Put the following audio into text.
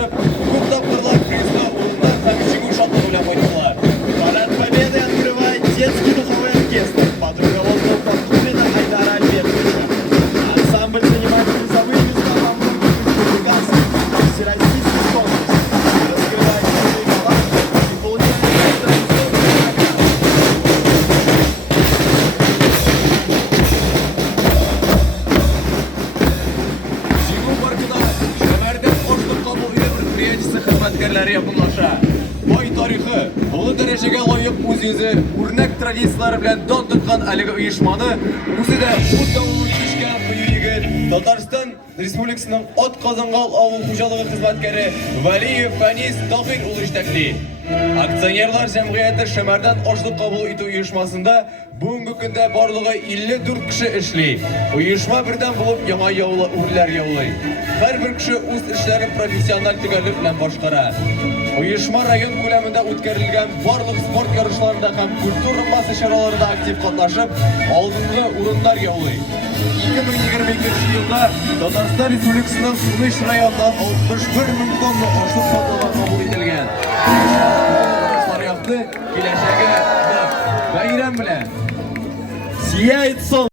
катнашып, күп тапкырлар призны урыннар һәм җиңү шатлыгы белән кайттылар. Парад Победы открывает детский духовой оркестр под руководством Фатхуллина Айдара Альбертовича. Ансамбль занимает призовые места во многих республиканских и всероссийских конкурсах, раскрывает свои таланты и получает традиционные награды. Җиңү паркында шәһәрдә ашлык кабул итү предприятиесе хезмәткәрләре якынлаша. Бай тарихы, олы дәрәҗәгә лаек үз йөзе, үрнәк традицияләре белән дан тоткан әлеге оешманы үзе дә ут давылы кичкән кыю егет, Татарстан Республикасының Атказангал авыл хуҗалыгы хезмәткәре Вәлиев Фәнис Таһир улы җитәкли. Акционерлар җәмгыяте Шәмәрдән ашлык кабул итү оешмасында бүгенге көндә барлыгы 54 кеше эшли. Оешма бердәм булып яңа яулы үрләр яулый. Һәрбер кеше үз эшләрен профессиональ төгәллек белән башкара. Оешма район күләмендә үткәрелгән барлык спорт ярышларында һәм культура масса чараларында актив катнашып, алдынгы урыннар яулый. 2022 елда Татарстан Республикасының Суныш районыннан 61 мең тонна ашлык сатылган кабул ителгән. Ярышлар якты, киләчәге нык. Бәйрәм белән! Сияет солнце!